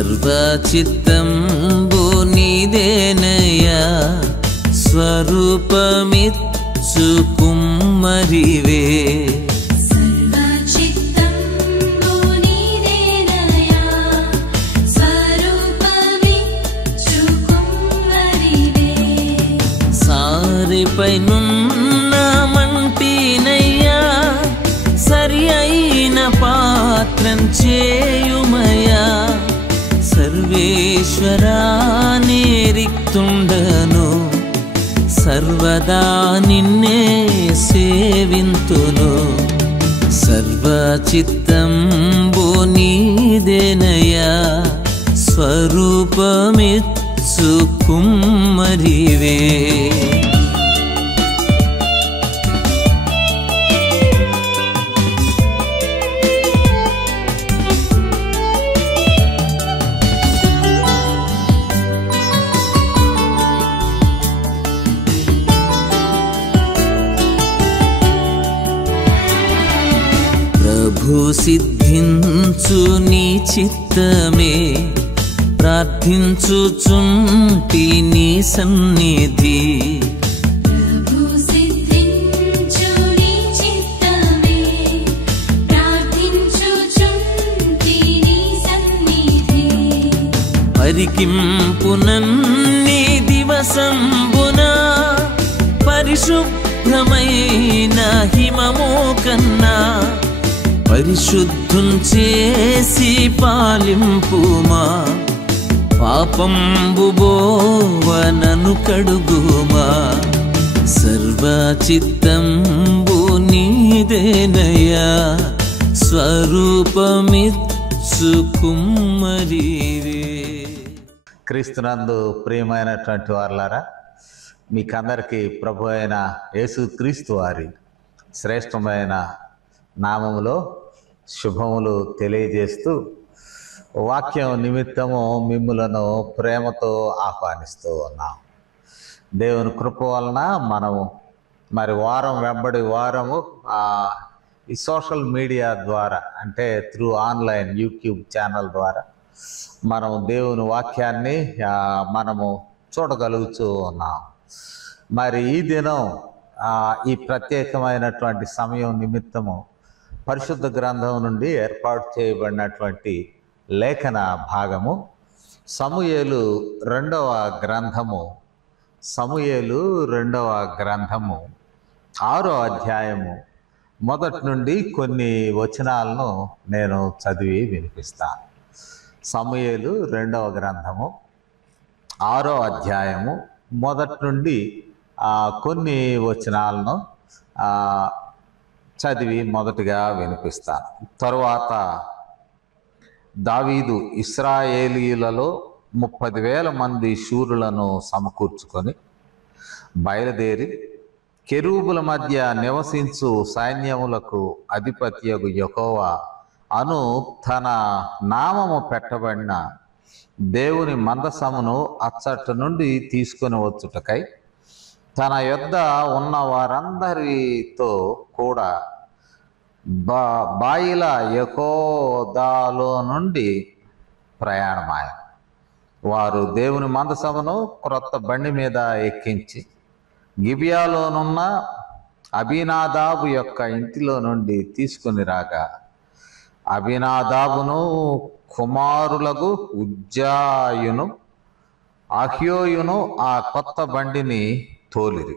సర్వచిత్తంబు నీదేనయ్యా, స్వరూపమిచ్చు కుమ్మరివే. సారిపైనున్న మంటినయ్యా, సరి అయిన పాత్రం చేయుమయా. సర్వేశ్వరా నిరిక్తుండను, సర్వదా నిన్నే సేవింతును. సర్వచిత్తంబు నీదేనయ్యా, స్వరూపమిచ్చు కుమ్మరివే. ప్రభు సిద్ధించు నీ చిత్తమే, ప్రార్థించుచుంటి నీ సన్నిధి. పరికింపునన్ని దివసంబున, పరిశుభ్రమైన హిమమో కన్నా. పరిశుద్ధం చేసి పాలింపుమా, పాపంబు బోవనను కడుగుమా. సర్వచిత్తంబు నీదేనయ్యా, స్వరూపమిచ్చు కుమ్మరివే. క్రీస్తునందు ప్రియమైనటువంటి వారులారా, మీకందరికీ ప్రభు అయిన యేసుక్రీస్తు వారి శ్రేష్టమైన నామములో శుభములు తెలియజేస్తూ, వాక్యం నిమిత్తము మిమ్ములను ప్రేమతో ఆహ్వానిస్తూ ఉన్నాం. దేవుని కృప వలన మనము వారం వెంబడి వారము ఈ సోషల్ మీడియా ద్వారా, అంటే త్రూ ఆన్లైన్ యూట్యూబ్ ఛానల్ ద్వారా మనం దేవుని వాక్యాన్ని మనము చూడగలుగుతూ ఉన్నాం. ఈ దినం ఈ ప్రత్యేకమైనటువంటి సమయం నిమిత్తము పరిశుద్ధ గ్రంథం నుండి ఏర్పాటు చేయబడినటువంటి లేఖన భాగము సమూయేలు రెండవ గ్రంథము 6వ అధ్యాయము మొదటి నుండి కొన్ని వచనాలను నేను చదివి వినిపిస్తాను. సమూయేలు రెండవ గ్రంథము 6వ అధ్యాయము మొదటి నుండి కొన్ని వచనాలను చదివి మొదటిగా వినిపిస్తాను. తరువాత దావీదు ఇశ్రాయేలీయులలో 30,000 మంది శూరులను సమకూర్చుకొని బయలుదేరి కెరూబుల మధ్య నివసించు సైన్యములకు అధిపత్యగు యెహోవా అను తన నామము పెట్టబడిన దేవుని మందసమును అచ్చట నుండి తీసుకొని వచ్చుటకై తన యొద్ద ఉన్న వారందరితో కూడా బాయిల యెహోదాలో నుండి ప్రయాణమాయ. వారు దేవుని మందసమును క్రొత్త బండి మీద ఎక్కించి గిబియాలోనున్న అబీనాదాబు యొక్క ఇంటిలో నుండి తీసుకుని రాగా, అబీనాదాబును కుమారులకు ఉజ్జాయును అహ్యోయును ఆ కొత్త బండిని తోలిరి.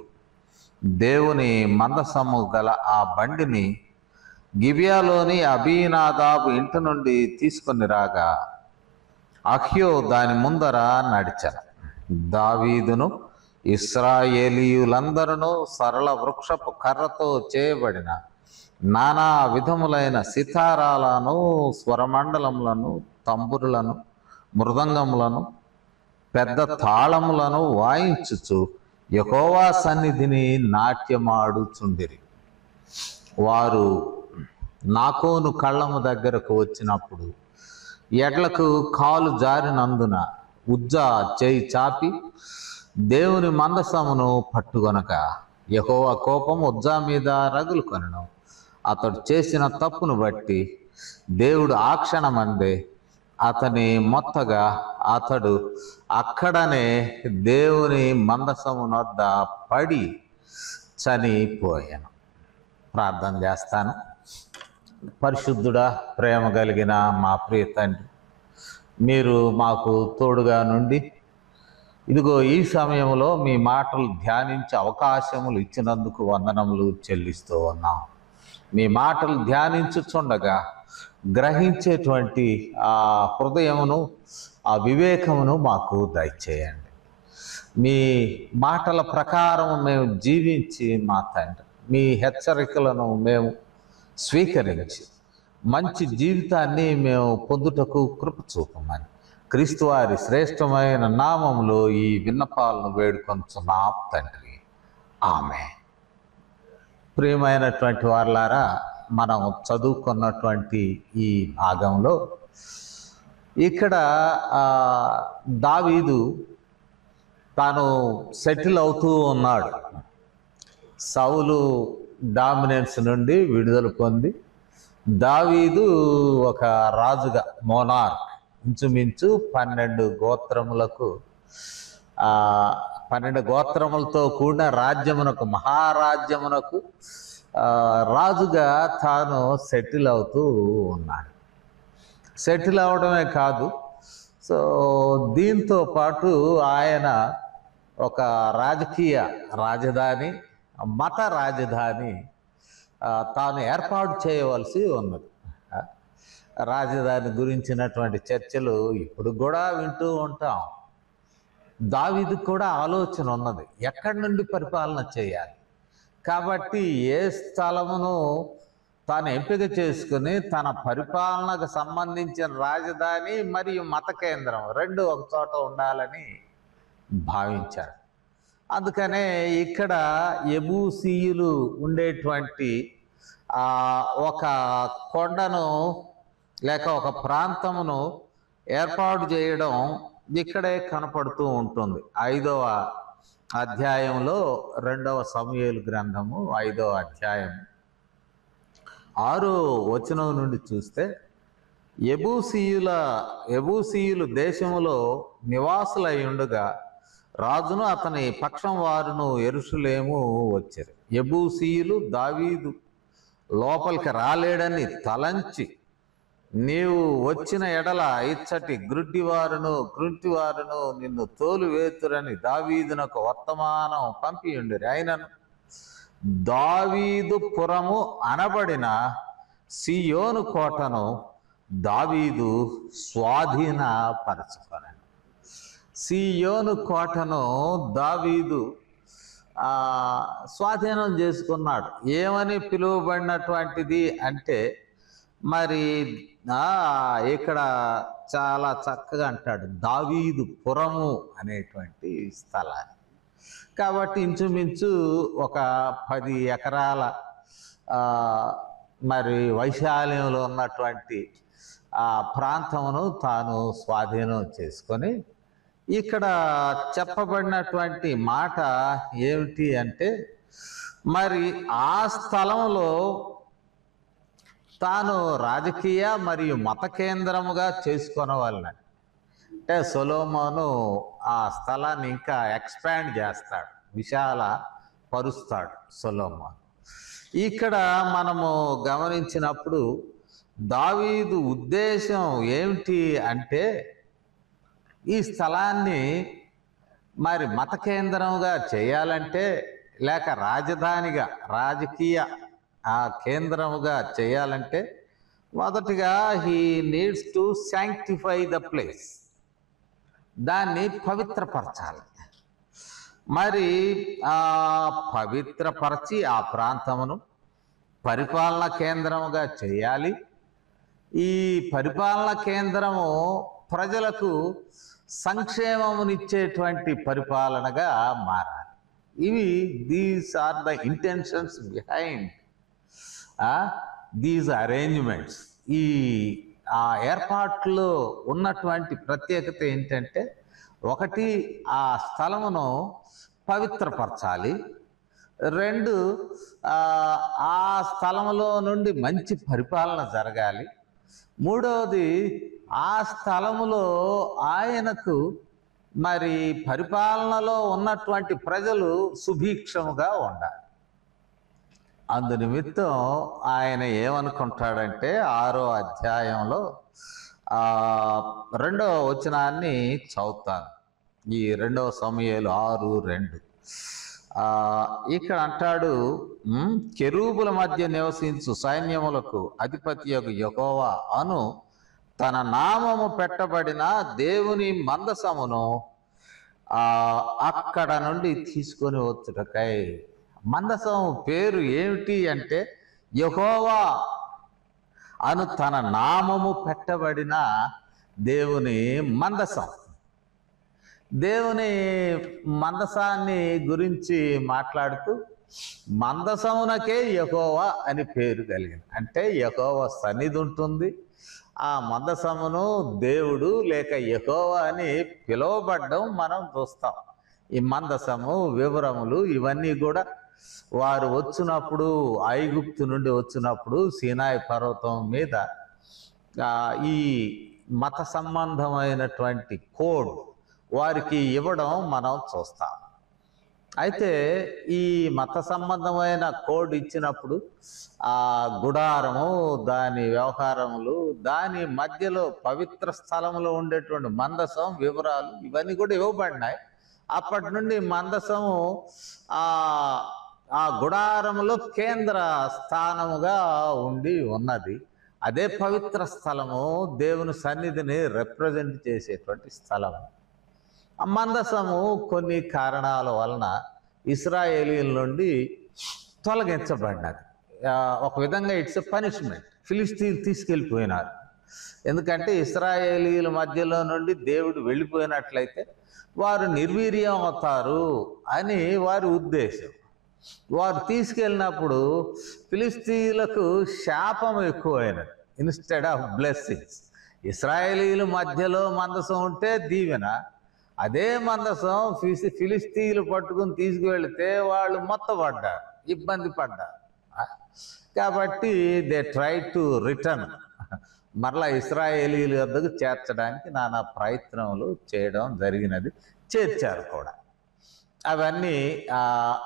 దేవుని మందసము గల ఆ బండిని గిబియాలోని అబీనాదాబు ఇంటి నుండి తీసుకుని రాగా, అహ్యో దాని ముందర నడిచెను. దావీదును ఇశ్రాయేలీయులందరూ సరళ వృక్షపు కర్రతో చేయబడిన నానా విధములైన సితారాలను, స్వరమండలములను, తంబురులను, మృదంగములను, పెద్ద తాళములను వాయించుచు యెహోవా సన్నిధిని నాట్యమాడుచుండిరి. వారు నాకోను కళ్ళము దగ్గరకు వచ్చినప్పుడు ఎడ్లకు కాలు జారినందున ఉజ్జా చేయి చాపి దేవుని మందసమును పట్టుకొనక యెహోవా కోపం ఉజ్జా మీద రగులుకొనెను. అతడు చేసిన తప్పును బట్టి దేవుడు ఆ క్షణమందే అతని మొత్తగా అతడు అక్కడనే దేవుని మందసమునొద్ద పడి చనిపోయాను. ప్రార్థన చేస్తాను. పరిశుద్ధుడా, ప్రేమ కలిగిన మా ప్రియ తండ్రి, మీరు మాకు తోడుగా నుండి ఇదిగో ఈ సమయంలో మీ మాటలు ధ్యానించే అవకాశములు ఇచ్చినందుకు వందనములు చెల్లిస్తూ ఉన్నాం. మీ మాటలు ధ్యానించుచుండగా గ్రహించేటువంటి ఆ హృదయమును, ఆ వివేకమును మాకు దయచేయండి. మీ మాటల ప్రకారం మేము జీవించి మా తండ్రి, మీ హెచ్చరికలను మేము స్వీకరించి మంచి జీవితాన్ని మేము పొందుటకు కృప చూపమని క్రీస్తు వారి శ్రేష్టమైన నామములో ఈ విన్నపాలను వేడుకొంచున్నాం తండ్రి. ఆమేన్. ప్రియమైనటువంటి వారలారా, మనం చదువుకున్నటువంటి ఈ భాగంలో ఇక్కడ దావీదు తాను సెటిల్ అవుతూ ఉన్నాడు. సౌలు డామినెన్స్ నుండి విడుదల పొంది దావీదు ఒక రాజుగా, మోనార్క్, ఇంచుమించు 12 గోత్రములకు 12 గోత్రములతో కూడిన రాజ్యమునకు, మహారాజ్యమునకు రాజుగా తాను సెటిల్ అవుతూ ఉన్నాడు. సెటిల్ అవడమే కాదు, సో దీంతో పాటు ఆయన ఒక రాజకీయ రాజధాని, మత రాజధాని తాను ఏర్పాటు చేయవలసి ఉన్నది. రాజధాని గురించినటువంటి చర్చలు ఇప్పుడు కూడా వింటూ ఉంటాం. దావీదుకు కూడా ఆలోచన ఉన్నది, ఎక్కడి నుండి పరిపాలన చేయాలి. కాబట్టి ఏ స్థలమును తాను ఎంపిక చేసుకుని తన పరిపాలనకు సంబంధించిన రాజధాని మరియు మత కేంద్రం రెండు ఒక చోట ఉండాలని భావించాడు. అందుకనే ఇక్కడ యెబూసీయులు ఉండేటువంటి ఒక కొండను లేక ఒక ప్రాంతమును ఏర్పాటు చేయడం ఇక్కడే కనపడుతూ ఉంటుంది. 5వ అధ్యాయంలో 2వ సమూయేలు గ్రంథము 5వ అధ్యాయం 6వ వచనం నుండి చూస్తే, యెబూసీయులు దేశములో నివాసులై ఉండగా రాజును అతని పక్షం వారును యెరూషలేము వచ్చారు. యెబూసీయులు దావీదు లోపలికి రాలేడని తలంచి, నీవు వచ్చిన ఎడల ఇచ్చటి గ్రుడ్టివారును నిన్ను తోలు వేతురని దావీదునకు వర్తమానం పంపియుండిరి. అయినను దావీదు పురము అనబడిన సీయోను కోటను దావీదు స్వాధీనపరచుకొనెను. సీయోను కోటను దావీదు స్వాధీనం చేసుకున్నాడు. ఏమని పిలువబడినటువంటిది అంటే, మరి ఇక్కడ చాలా చక్కగా అంటాడు, దావీదు పురము అనేటువంటి స్థలాన్ని. కాబట్టి ఇంచుమించు ఒక 10 ఎకరాల మరి వైశాల్యంలో ఉన్నటువంటి ఆ ప్రాంతమును తాను స్వాధీనం చేసుకొని, ఇక్కడ చెప్పబడినటువంటి మాట ఏమిటి అంటే, మరి ఆ స్థలంలో తాను రాజకీయ మరియు మత కేంద్రముగా చేసుకొనవలన, అంటే సొలొమోను ఆ స్థలాన్ని ఇంకా ఎక్స్పాండ్ చేస్తాడు, విశాల పరుస్తాడు సొలొమోను. ఇక్కడ మనము గమనించినప్పుడు దావీదు ఉద్దేశం ఏమిటి అంటే, ఈ స్థలాన్ని మరి మత కేంద్రంగా చేయాలంటే, లేక రాజధానిగా, రాజకీయ కేంద్రముగా చేయాలంటే, మొదటిగా he needs to sanctify the place, దాన్ని పవిత్రపరచాలి. మరి పవిత్రపరచి ఆ ప్రాంతమును పరిపాలన కేంద్రముగా చేయాలి. ఈ పరిపాలన కేంద్రము ప్రజలకు సంక్షేమమునిచ్చేటువంటి పరిపాలనగా మారాలి. These are the intentions behind these arrangements. ఈ ఏర్పాట్లో ఉన్నటువంటి ప్రత్యేకత ఏంటంటే, ఒకటి, ఆ స్థలమును పవిత్రపరచాలి. 2, ఆ స్థలంలో నుండి మంచి పరిపాలన జరగాలి. 3వది, ఆ స్థలములో ఆయనకు మరి పరిపాలనలో ఉన్నటువంటి ప్రజలు సుభిక్షముగా ఉండాలి. అందు నిమిత్తం ఆయన ఏమనుకుంటాడంటే 6వ అధ్యాయంలో 2వ వచనాన్ని చదువుతాను. ఈ 2వ సమూయేలు 6:2 ఇక్కడ అంటాడు, కెరూబుల మధ్య నివసించు సైన్యములకు అధిపతియగు యెహోవా అను తన నామము పెట్టబడిన దేవుని మందసమును అక్కడ నుండి తీసుకొని వచ్చుటకై. మందసం పేరు ఏమిటి అంటే యెహోవా అను తన నామము పెట్టబడిన దేవుని మందసం. దేవుని మందసాన్ని గురించి మాట్లాడుతూ మందసమునకే యెహోవా అని పేరు కలిగింది. అంటే యెహోవా సన్నిధి ఉంటుంది. ఆ మందసమును దేవుడు లేక యెహోవా అని పిలువబడ్డం మనం చూస్తాం. ఈ మందసము వివరములు ఇవన్నీ కూడా వారు వచ్చినప్పుడు, ఐగుప్తు నుండి వచ్చినప్పుడు సీనాయి పర్వతం మీద ఈ మత సంబంధమైనటువంటి కోడ్ వారికి ఇవ్వడం మనం చూస్తాం. అయితే ఈ మత సంబంధమైన కోడ్ ఇచ్చినప్పుడు ఆ గుడారము, దాని వ్యవహారములు, దాని మధ్యలో పవిత్ర స్థలంలో ఉండేటువంటి మందసం వివరాలు ఇవన్నీ కూడా ఇవ్వబడినాయి. అప్పటి నుండి మందసము ఆ గుడారములో కేంద్ర స్థానముగా ఉండి ఉన్నది. అదే పవిత్ర స్థలము, దేవుని సన్నిధిని రిప్రజెంట్ చేసేటువంటి స్థలము. మందసము కొన్ని కారణాల వలన ఇశ్రాయేలీల నుండి తొలగించబడినది. ఒక విధంగా ఇట్స్ ఎ పనిష్మెంట్. ఫిలిస్తీన్లు తీసుకెళ్ళిపోయినారు. ఎందుకంటే ఇశ్రాయేలీల మధ్యలో నుండి దేవుడు వెళ్ళిపోయినట్లయితే వారు నిర్వీర్యం అవుతారు అని వారి ఉద్దేశం. వారు తీసుకెళ్ళినప్పుడు ఫిలిస్తీన్లకు శాపం ఎక్కువైనది ఇన్స్టెడ్ ఆఫ్ బ్లెస్సింగ్స్. ఇశ్రాయేలీల మధ్యలో మందసం ఉంటే దీవెన, అదే మందసం ఫిలిస్తీన్లు పట్టుకుని తీసుకువెళితే వాళ్ళు మొత్తపడ్డారు, ఇబ్బంది పడ్డారు. కాబట్టి దే ట్రై టు రిటర్న్, మరలా ఇశ్రాయేలీల వద్దకు చేర్చడానికి నానా ప్రయత్నములు చేయడం జరిగినది, చేర్చారు కూడా. అవన్నీ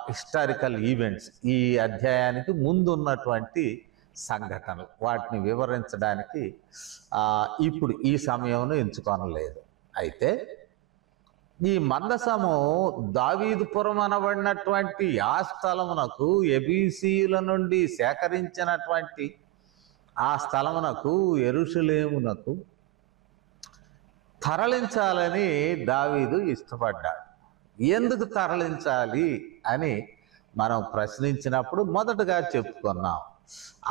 హిస్టారికల్ ఈవెంట్స్, ఈ అధ్యాయానికి ముందు ఉన్నటువంటి సంఘటనలు. వాటిని వివరించడానికి ఇప్పుడు ఈ సమయంలో ఎంచుకోనలేదు. అయితే ఈ మందసము దావీదుపురం అనబడినటువంటి ఆ స్థలమునకు, యెబూసీయుల నుండి సేకరించినటువంటి ఆ స్థలమునకు, యెరూషలేమునకు తరలించాలని దావీదు ఇష్టపడ్డాడు. ఎందుకు తరలించాలి అని మనం ప్రశ్నించినప్పుడు మొదటగా చెప్పుకున్నాం,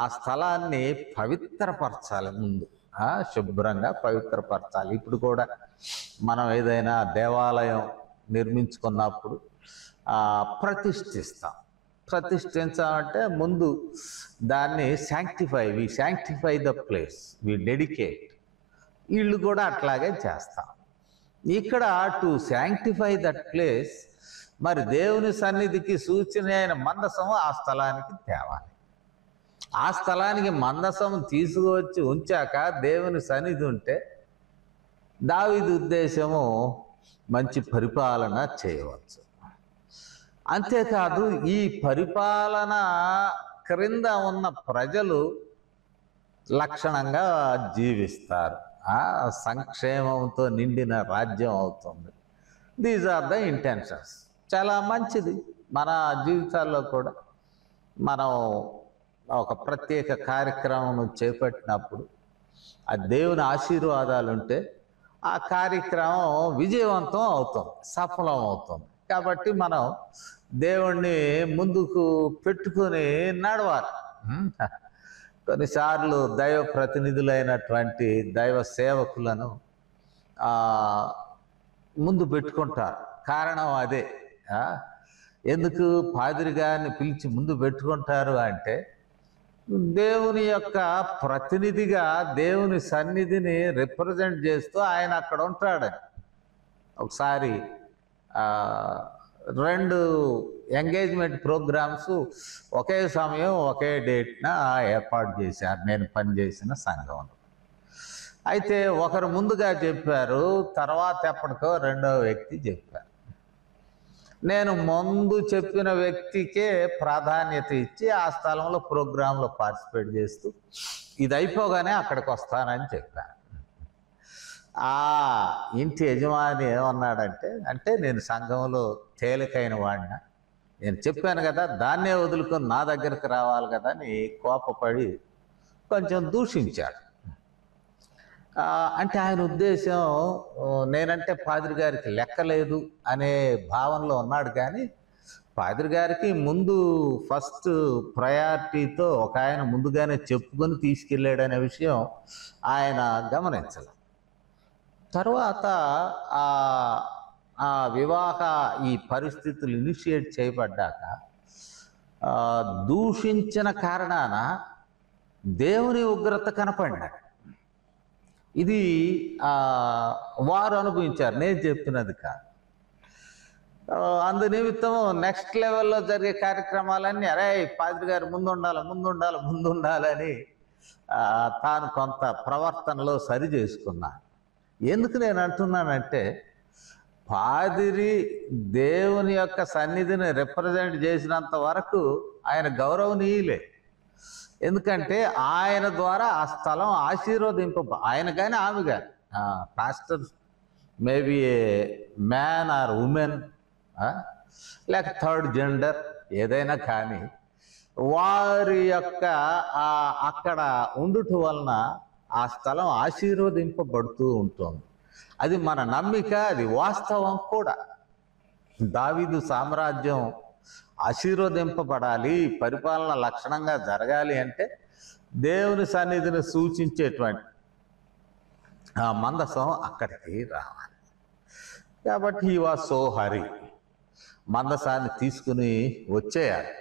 ఆ స్థలాన్ని పవిత్రపరచాలి. ముందు శుభ్రంగా పవిత్రపరచాలి. ఇప్పుడు కూడా మనం ఏదైనా దేవాలయం నిర్మించుకున్నప్పుడు ప్రతిష్ఠించాలంటే ముందు దాన్ని we sanctify the place, we dedicate. వీళ్ళు కూడా అట్లాగే చేస్తాం. ఇక్కడ టు శాంక్టిఫై దట్ ప్లేస్, మరి దేవుని సన్నిధికి సూచన అయిన మందసం ఆ స్థలానికి తేవాలి. ఆ స్థలానికి మందసం తీసుకువచ్చి ఉంచాక దేవుని సన్నిధి ఉంటే దావీదు ఉద్దేశము మంచి పరిపాలన చేయవచ్చు. అంతేకాదు ఈ పరిపాలన క్రింద ఉన్న ప్రజలు లక్షణంగా జీవిస్తారు, సంక్షేమంతో నిండిన రాజ్యం అవుతుంది. These are the intentions. చాలా మంచిది. మన జీవితాల్లో కూడా మనం ఒక ప్రత్యేక కార్యక్రమం చేపట్టినప్పుడు ఆ దేవుని ఆశీర్వాదాలు ఉంటే ఆ కార్యక్రమం విజయవంతం అవుతుంది, సఫలం అవుతుంది. కాబట్టి మనం దేవుణ్ణి ముందుకు పెట్టుకొని నడవాలి. కొన్నిసార్లు దైవ ప్రతినిధులైనటువంటి దైవ సేవకులను ముందు పెట్టుకుంటారు. కారణం అదే. ఎందుకు పాదిరి గారిని పిలిచి ముందు పెట్టుకుంటారు అంటే, దేవుని యొక్క ప్రతినిధిగా దేవుని సన్నిధిని రిప్రజెంట్ చేస్తూ ఆయన అక్కడ ఉంటాడని. ఒకసారి 2 ఎంగేజ్మెంట్ ప్రోగ్రామ్స్ ఒకే సమయం ఒకే డేట్న ఏర్పాటు చేశారు నేను పనిచేసిన సంఘంలో. అయితే ఒకరు ముందుగా చెప్పారు, తర్వాత ఎప్పటికో రెండో వ్యక్తి చెప్పారు. నేను ముందు చెప్పిన వ్యక్తికే ప్రాధాన్యత ఇచ్చి ఆ స్థలంలో ప్రోగ్రాంలో పార్టిసిపేట్ చేస్తూ ఇది అయిపోగానే అక్కడికి వస్తానని చెప్పాను. ఆ ఇంటి యజమాని ఏమన్నాడంటే, అంటే నేను సంఘంలో తేలికైన వాడిన, నేను చెప్పాను కదా దాన్నే వదులుకొని నా దగ్గరికి రావాలి కదా అని కోపపడి కొంచెం దూషించాడు. అంటే ఆయన ఉద్దేశం నేనంటే పాదిరి గారికి లెక్కలేదు అనే భావనలో ఉన్నాడు. కానీ పాదిరి గారికి ముందు ఫస్ట్ ప్రయారిటీతో ఒక ఆయన ముందుగానే చెప్పుకొని తీసుకెళ్ళాడనే విషయం ఆయన గమనించాలి. తర్వాత ఆ వివాహ ఈ పరిస్థితులు ఇనిషియేట్ చేయబడ్డాక దూషించిన కారణాన దేవుని ఉగ్రత కనపడినాడు. ఇది వారు అనుభవించారు, నేను చెప్పినది కాదు. అందు నిమిత్తం నెక్స్ట్ లెవెల్లో జరిగే కార్యక్రమాలన్నీ అరే పాదిరి గారు ముందుండాలని తాను కొంత ప్రవర్తనలో సరి చేసుకున్నాను. ఎందుకు నేను అంటున్నానంటే, పాదిరి దేవుని యొక్క సన్నిధిని రిప్రజెంట్ చేసినంత వరకు ఆయన గౌరవనీయులే. ఎందుకంటే ఆయన ద్వారా ఆ స్థలం ఆయన కానీ ఆమె కానీ pastor maybe a man or woman లేక థర్డ్ జెండర్ ఏదైనా కానీ వారి యొక్క అక్కడ ఉండుట వలన ఆ స్థలం ఆశీర్వదింపబడుతూ ఉంటుంది. అది మన నమ్మిక, అది వాస్తవం కూడా. దావీదు సామ్రాజ్యం ఆశీర్వదింపబడాలి, పరిపాలన లక్షణంగా జరగాలి అంటే దేవుని సన్నిధిని సూచించేటువంటి ఆ మందసం అక్కడికి రావాలి. కాబట్టి ఈ వాజ్ సో హరి, మందసాన్ని తీసుకుని వచ్చేయాలి.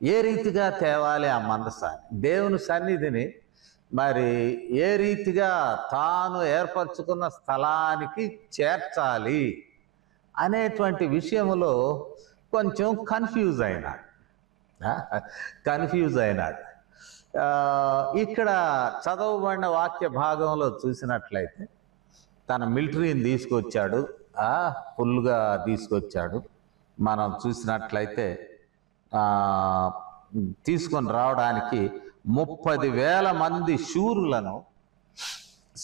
ఏ రీతిగా తేవాలి ఆ మందసాన్ని, దేవుని సన్నిధిని మరి ఏ రీతిగా తాను ఏర్పరచుకున్న స్థలానికి చేర్చాలి అనేటువంటి విషయంలో కొంచెం కన్ఫ్యూజ్ అయినాడు. ఇక్కడ చదవబడిన వాక్య భాగంలో చూసినట్లయితే తన మిలిటరీని తీసుకొచ్చాడు, ఫుల్గా తీసుకొచ్చాడు. మనం చూసినట్లయితే తీసుకొని రావడానికి 30,000 మంది శూరులను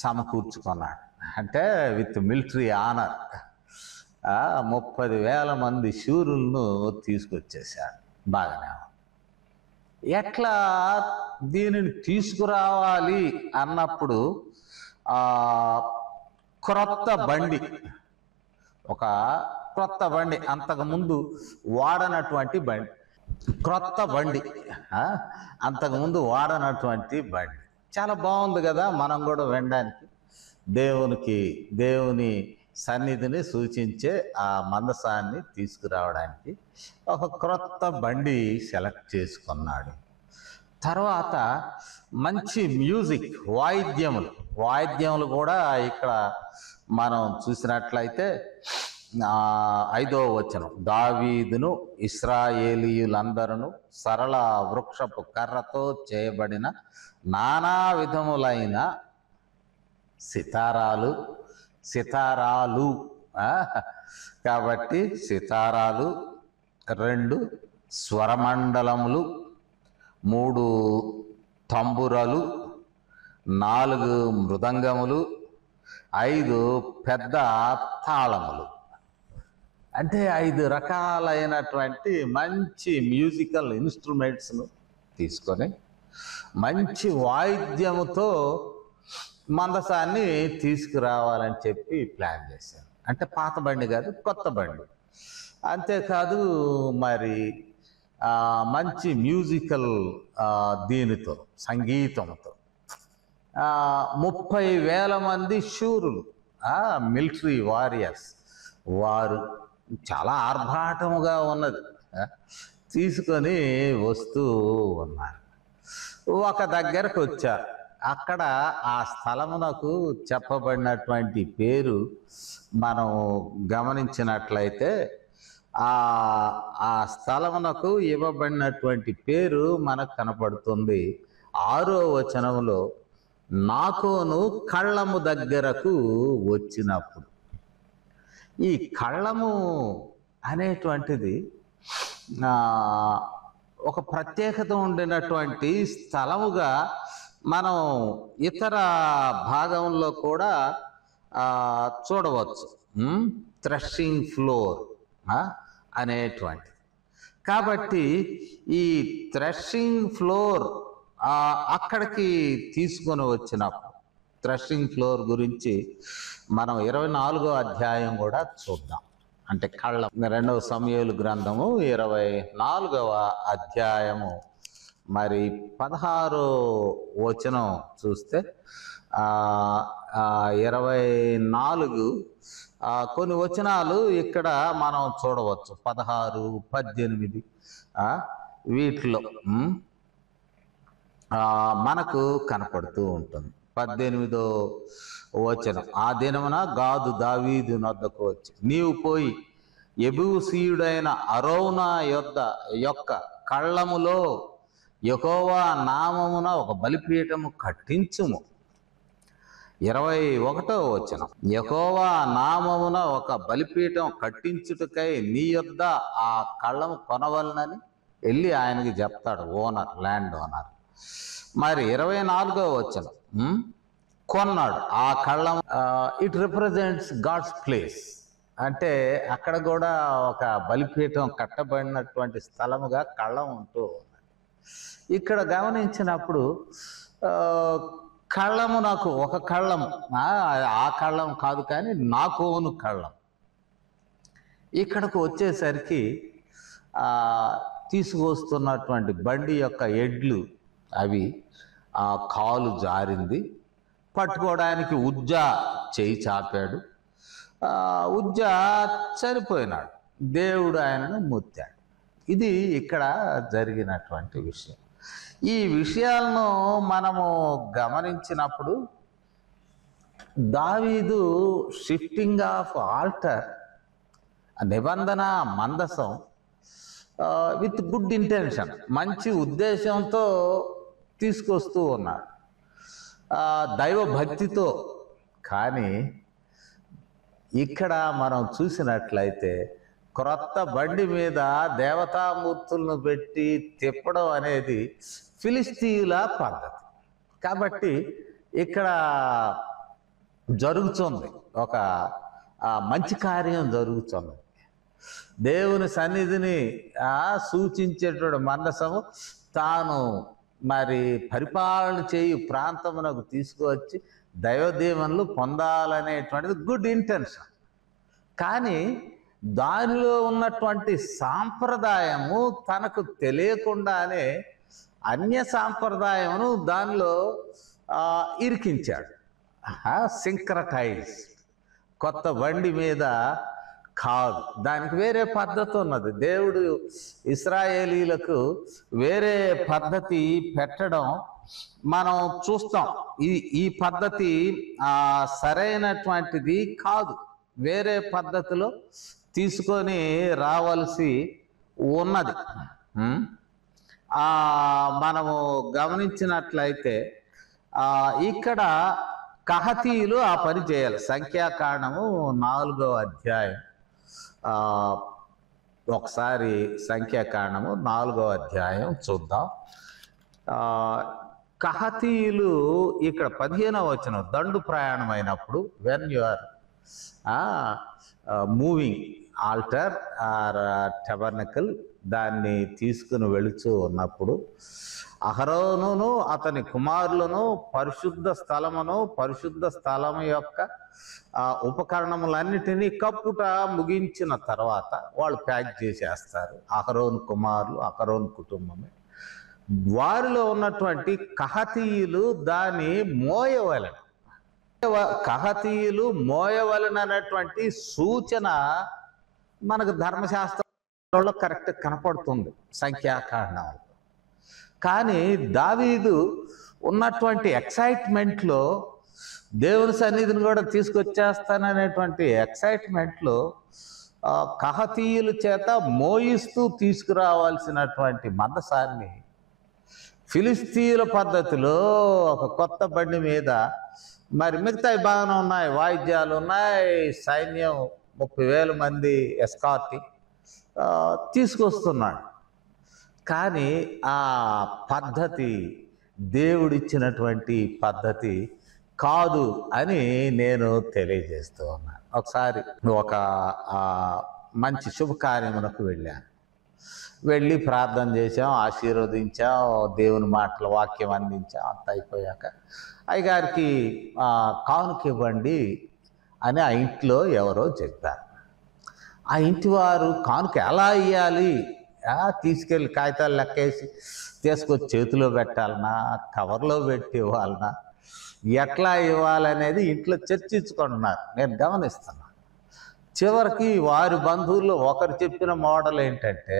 సమకూర్చుకున్నాడు. అంటే విత్ మిలిటరీ ఆనర్ 30,000 మంది శూరులను తీసుకొచ్చేసాడు. బాగానే ఎట్లా దీనిని తీసుకురావాలి అన్నప్పుడు క్రొత్త బండి, ఒక క్రొత్త బండి, అంతకుముందు వాడనటువంటి బండి, అంతకుముందు వాడనటువంటి బండి. చాలా బాగుంది కదా, మనం కూడా వినడానికి. దేవుని సన్నిధిని సూచించే ఆ మందసాన్ని తీసుకురావడానికి ఒక క్రొత్త బండి సెలెక్ట్ చేసుకున్నాడు. తర్వాత మంచి మ్యూజిక్, వాయిద్యములు కూడా ఇక్కడ మనం చూసినట్లయితే 5వ వచనం, దావీదును ఇశ్రాయేలీయులందరూ సరళ వృక్షపు కర్రతో చేయబడిన నానా విధములైన సితారాలు, కాబట్టి సితారాలు, 2 స్వరమండలములు, 3 తంబురలు, 4 మృదంగములు, 5 పెద్ద తాళములు. అంటే 5 రకాలైనటువంటి మంచి మ్యూజికల్ ఇన్స్ట్రుమెంట్స్ను తీసుకొని మంచి వాయిద్యముతో మందసాన్ని తీసుకురావాలని చెప్పి ప్లాన్ చేశారు. అంటే పాత బండి కాదు, కొత్త బండి. అంతేకాదు మరి మంచి మ్యూజికల్ దీనితో, సంగీతంతో 30,000 మంది శూరులు, మిలిటరీ వారియర్స్, వారు చాలా ఆర్భాటముగా ఉన్నది తీసుకొని వస్తూ ఉన్నారు. ఒక దగ్గరకు వచ్చారు. అక్కడ ఆ స్థలమునకు చెప్పబడినటువంటి పేరు మనం గమనించినట్లయితే ఆ స్థలమునకు ఇవ్వబడినటువంటి పేరు మనకు కనపడుతుంది. 6వ వచనంలో నాకోను కళ్ళము దగ్గరకు వచ్చినప్పుడు. ఈ కళ్ళము అనేటువంటిది ఒక ప్రత్యేకత ఉండినటువంటి స్థలముగా మనం ఇతర భాగంలో కూడా చూడవచ్చు. థ్రెషింగ్ ఫ్లోర్ అనేటువంటి. కాబట్టి ఈ థ్రెషింగ్ ఫ్లోర్ అక్కడికి తీసుకొని వచ్చినప్పుడు థ్రెషింగ్ ఫ్లోర్ గురించి మనం 24వ అధ్యాయం కూడా చూద్దాం. అంటే కళ్ళం 2వ సమూయేలు గ్రంథము 24వ అధ్యాయము మరి 16వ వచనం చూస్తే 24 కొన్ని వచనాలు ఇక్కడ మనం చూడవచ్చు. 16, 18 వీటిలో మనకు కనపడుతూ ఉంటుంది. 18వ వచనం, ఆ దినమున గాదు దావీదు నొద్దకు వచ్చి, నీవు పోయి యెబూసీయుడైన అరౌనా యొక్క కళ్ళములో యెహోవా నామమున ఒక బలిపీఠము కట్టించుము. 21వ వచనం, యెహోవా నామమున ఒక బలిపీఠం కట్టించుటకై నీ యొద్ద ఆ కళ్ళము కొనవలనని వెళ్ళి ఆయనకి చెప్తాడు ఓనర్, ల్యాండ్ ఓనర్. మరి 24వ వచనం, కొన్నాడు ఆ కళ్ళం. It represents God's place. అంటే అక్కడ కూడా ఒక బలిపీఠం కట్టబడినటువంటి స్థలముగా కళ్ళం ఉంటూ ఉన్నది. ఇక్కడ గమనించినప్పుడు కళ్ళము నాకు ఒక కళ్ళం, ఆ కళ్ళం కాదు కానీ నాకోను కళ్ళం. ఇక్కడకు వచ్చేసరికి తీసుకొస్తున్నటువంటి బండి యొక్క ఎడ్లు అవి కాలు జారింది. పట్టుకోవడానికి ఉజ్జా చేయి చాపాడు. ఉజ్జా చనిపోయినాడు. దేవుడు ఆయనను ముత్తాడు. ఇది ఇక్కడ జరిగినటువంటి విషయం. ఈ విషయాలను మనము గమనించినప్పుడు దావీదు షిఫ్టింగ్ ఆఫ్ ఆల్టర్, నిబంధన మందసం విత్ గుడ్ ఇంటెన్షన్, మంచి ఉద్దేశంతో తీసుకొస్తూ ఉన్నాడు, దైవ భక్తితో. కానీ ఇక్కడ మనం చూసినట్లయితే క్రొత్త బండి మీద దేవతామూర్తులను పెట్టి తిప్పడం అనేది ఫిలిస్తీయుల పద్ధతి. కాబట్టి ఇక్కడ జరుగుతుంది ఒక మంచి కార్యం జరుగుతుంది. దేవుని సన్నిధిని సూచించేటువంటి మందసము తాను మరి పరిపాలన చేయు ప్రాంతమునకు తీసుకువచ్చి దైవదీవెనలు పొందాలనేటువంటిది గుడ్ ఇంటెన్షన్. కానీ దానిలో ఉన్నటువంటి సాంప్రదాయము తనకు తెలియకుండానే అన్య సాంప్రదాయమును దానిలో ఇరికించాడు. సింక్రటైజ్, కొత్త బండి మీద కాదు, దానికి వేరే పద్ధతి ఉన్నది. దేవుడు ఇశ్రాయేలీలకు వేరే పద్ధతి పెట్టడం మనం చూస్తాం. ఈ పద్ధతి సరైనటువంటిది కాదు. వేరే పద్ధతిలో తీసుకొని రావాల్సి ఉన్నది. మనము గమనించినట్లయితే ఇక్కడ కహతీయులు ఆ పని చేయాలి. సంఖ్యాకాండము 4వ అధ్యాయం, ఒకసారి సంఖ్యాకాండము 4వ అధ్యాయం చూద్దాం. కహతీయులు ఇక్కడ 15వ వచనం, దండు ప్రయాణం అయినప్పుడు when you are moving altar or tabernacle, దాన్ని తీసుకుని వెళుతూ ఉన్నప్పుడు అహరోనును అతని కుమారులను పరిశుద్ధ స్థలమును పరిశుద్ధ స్థలము యొక్క ఉపకరణములన్నిటినీ కప్పుట ముగించిన తర్వాత వాళ్ళు ప్యాక్ చేసేస్తారు. అహరోను కుమారులు, అహరోను కుటుంబమే. వారిలో ఉన్నటువంటి కహతీయులు దాన్ని మోయవలెను. కహతీయులు మోయవలనటువంటి సూచన మనకు ధర్మశాస్త్రంలో కరెక్ట్ కనపడుతుంది సంఖ్యాకాండాలు. కానీ దావీదు ఉన్నటువంటి ఎక్సైట్మెంట్లో, దేవుని సన్నిధిని కూడా తీసుకొచ్చేస్తాననేటువంటి ఎక్సైట్మెంట్లో కహతీయుల చేత మోయిస్తూ తీసుకురావాల్సినటువంటి మందసాన్ని ఫిలిస్తీన్ల పద్ధతిలో ఒక కొత్త బండి మీద మరి మిగతా బాగానే ఉన్నాయి, వాయిద్యాలు ఉన్నాయి, సైన్యం 30,000 మంది ఎస్కార్టి తీసుకొస్తున్నాడు. కానీ ఆ పద్ధతి దేవుడిచ్చినటువంటి పద్ధతి కాదు అని నేను తెలియజేస్తూ ఉన్నాను. ఒకసారి ఒక మంచి శుభకార్యమునకు వెళ్ళాను. వెళ్ళి ప్రార్థన చేసాం, ఆశీర్వదించాం, దేవుని మాటల వాక్యం అందించాం. అంత అయిపోయాక అయ్యగారికి కానుక ఇవ్వండి అని ఆ ఇంట్లో ఎవరో చెప్పారు. ఆ ఇంటి వారు కానుక ఎలా ఇవ్వాలి, తీసుకెళ్ళి కాగితాలు లెక్కేసి తీసుకొచ్చి చేతిలో పెట్టాలన్నా, కవర్లో పెట్టి ఇవ్వాలన్నా, ఎట్లా ఇవ్వాలనేది ఇంట్లో చర్చించుకుంటున్నారు. నేను గమనిస్తున్నాను. చివరికి వారి బంధువుల్లో ఒకరు చెప్పిన మోడల్ ఏంటంటే,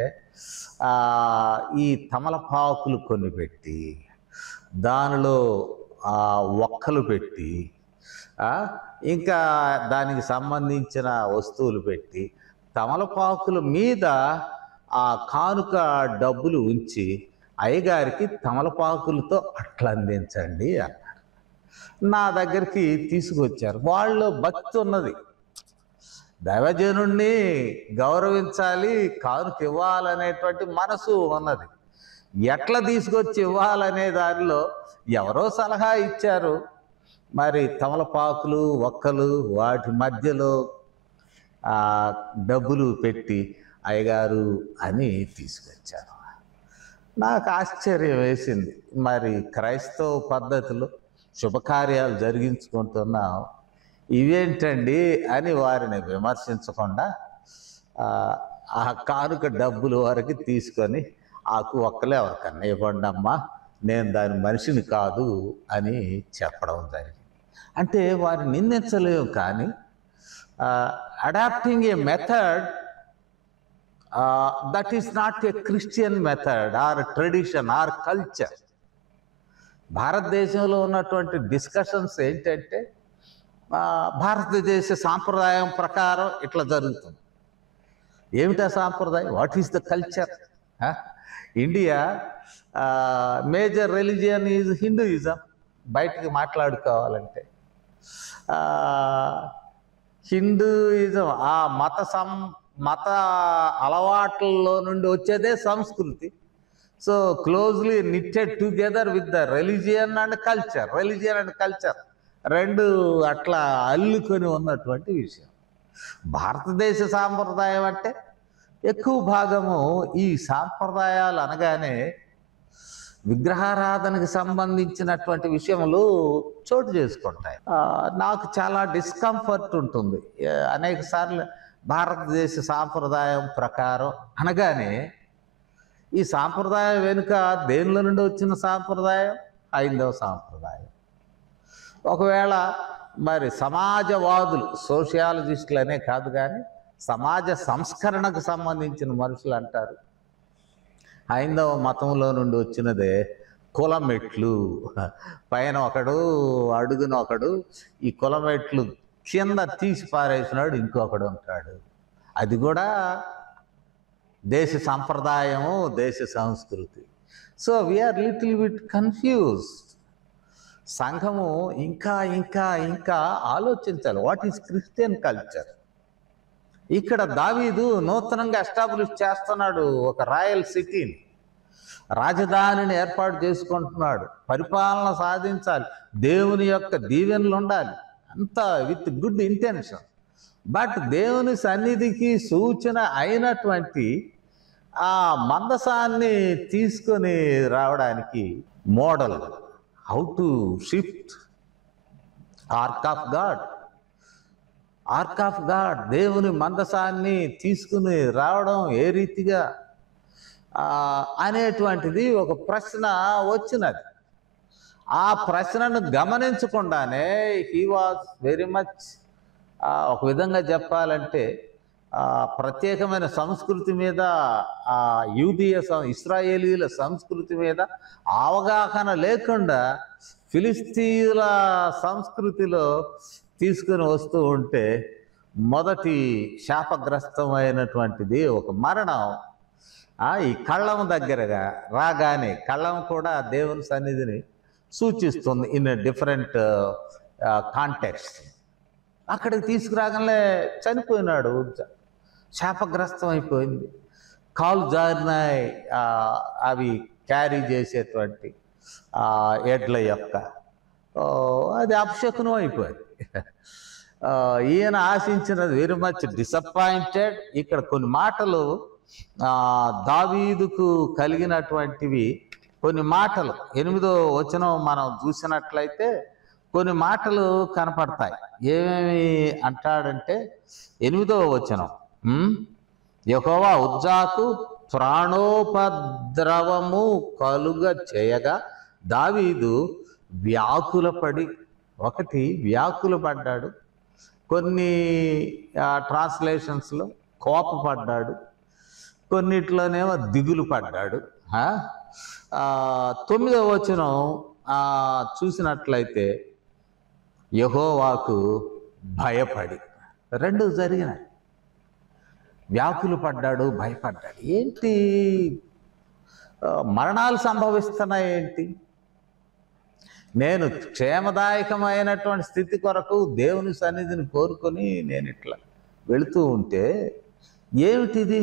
ఈ తమలపాకులు కొన్ని పెట్టి దానిలో ఒక్కలు పెట్టి ఇంకా దానికి సంబంధించిన వస్తువులు పెట్టి తమలపాకుల మీద ఆ కానుక డబ్బులు ఉంచి అయ్యగారికి తమలపాకులతో అట్లా అందించండి అన్నారు. నా దగ్గరికి తీసుకొచ్చారు. వాళ్ళు భక్తి ఉన్నది, దైవజనుణ్ణి గౌరవించాలి, కానుక ఇవ్వాలనేటువంటి మనసు ఉన్నది. ఎట్లా తీసుకొచ్చి ఇవ్వాలనే దానిలో ఎవరో సలహా ఇచ్చారు. మరి తమలపాకులు ఒక్కలు వాటి మధ్యలో డబ్బులు పెట్టి అయ్యగారు అని తీసుకొచ్చారు. నాకు ఆశ్చర్యం వేసింది. మరి క్రైస్తవ పద్ధతిలో శుభకార్యాలు జరిగించుకుంటున్నాం, ఇవేంటండి అని వారిని విమర్శించకుండా ఆ కానుక డబ్బులు వరకు తీసుకొని ఆకు ఒక్కలే ఎవరికన్నా ఇవ్వండి అమ్మా, నేను దాని మనిషిని కాదు అని చెప్పడం జరిగింది. అంటే వారిని నిందించలేము, కానీ adopting a method that is not a Christian method or tradition or culture. భారతదేశంలో ఉన్నటువంటి డిస్కషన్స్ ఏంటంటే, భారతదేశ సాంప్రదాయం ప్రకారం ఇట్లా జరుగుతుంది. ఏమిటా సాంప్రదాయం? What is the culture? India major religion is Hinduism. బయటికి మాట్లాడుకోవాలంటే హిందూయిజం ఆ మత అలవాట్లలో నుండి వచ్చేదే సంస్కృతి. So closely knitted together with the religion and culture. Religion and culture రెండు అట్లా అల్లుకొని ఉన్నటువంటి విషయం. భారతదేశ సాంప్రదాయం అంటే ఎక్కువ భాగము ఈ సాంప్రదాయాలు అనగానే విగ్రహారాధనకు సంబంధించినటువంటి విషయములు చోటు చేసుకుంటాయి. నాకు చాలా డిస్కంఫర్ట్ ఉంటుంది. అనేక సార్లు భారతదేశ సాంప్రదాయం ప్రకారం అనగానే ఈ సాంప్రదాయం వెనుక దేనిలో నుండి వచ్చిన సాంప్రదాయం? హైందవ సాంప్రదాయం. ఒకవేళ మరి సమాజవాదులు, సోషియాలజిస్టులు కాదు కానీ సమాజ సంస్కరణకు సంబంధించిన మనుషులు అంటారు, హైందవ మతంలో నుండి వచ్చినదే కులమెట్లు. పైన ఒకడు, అడుగున ఒకడు, ఈ కులమెట్లు కింద తీసి పారేసినాడు ఇంకొకడు ఉంటాడు. అది కూడా దేశ సంప్రదాయము, దేశ సంస్కృతి. So we are little bit confused. సంఘము ఇంకా ఇంకా ఇంకా ఆలోచించాలి. What is Christian culture? ఇక్కడ దావీదు నూతనంగా ఎస్టాబ్లిష్ చేస్తున్నాడు ఒక రాయల్ సిటీని, రాజధానిని ఏర్పాటు చేసుకుంటున్నాడు. పరిపాలన సాధించాలి, దేవుని యొక్క దీవెనలు ఉండాలి, అంతా విత్ గుడ్ ఇంటెన్షన్. బట్ దేవుని సన్నిధికి సూచన అయినటువంటి ఆ మందసాన్ని తీసుకొని రావడానికి model how to shift arc of God. Arc of God, దేవుని మందసాన్ని తీసుకుని రావడం ఏ రీతిగా అనేటువంటిది ఒక ప్రశ్న వచ్చినది. ఆ ప్రశ్నను గమనించకుండానే హీ వాజ్ వెరీ మచ్, ఒక విధంగా చెప్పాలంటే ప్రత్యేకమైన సంస్కృతి మీద, యూదీయ ఇశ్రాయేలీల సంస్కృతి మీద అవగాహన లేకుండా ఫిలిస్తీన్ల సంస్కృతిలో తీసుకుని వస్తూ ఉంటే మొదటి శాపగ్రస్తమైనటువంటిది ఒక మరణం. ఈ కళ్ళం దగ్గరగా రాగానే కళ్ళం కూడా దేవుని సన్నిధిని సూచిస్తుంది ఇన్ డిఫరెంట్ కాంటెక్స్ట్. అక్కడికి తీసుకురాగానే చనిపోయినాడు, శాపగ్రస్తం అయిపోయింది. కాలు జారినాయి అవి క్యారీ చేసేటువంటి ఎడ్ల యొక్క, అది అపశకునం అయిపోయింది. ఈయన ఆశించినది వెరీ మచ్ డిసప్పాయింటెడ్. ఇక్కడ కొన్ని మాటలు దావీదుకు కలిగినటువంటివి, కొన్ని మాటలు 8వ వచనం మనం చూసినట్లయితే కొన్ని మాటలు కనపడతాయి. ఏమేమి అంటాడంటే 8వ వచనం, యెహోవా ఉజ్జాకు ప్రాణోపద్రవము కలుగ చేయగా దావీదు వ్యాకులపడి, ఒకటి వ్యాకుల పడ్డాడు, కొన్ని ట్రాన్స్లేషన్స్లో కోపపడ్డాడు, కొన్నిట్లోనేమో దిగులు పడ్డాడు. 9వ వచనం చూసినట్లయితే యెహోవాకు భయపడి, రెండు జరిగినాయి. వ్యాకులు పడ్డాడు, భయపడ్డాడు. ఏంటి మరణాలు సంభవిస్తున్నాయి ఏంటి? నేను క్షేమదాయకమైనటువంటి స్థితి కొరకు దేవుని సన్నిధిని కోరుకొని నేను ఇట్లా వెళుతూ ఉంటే ఏమిటిది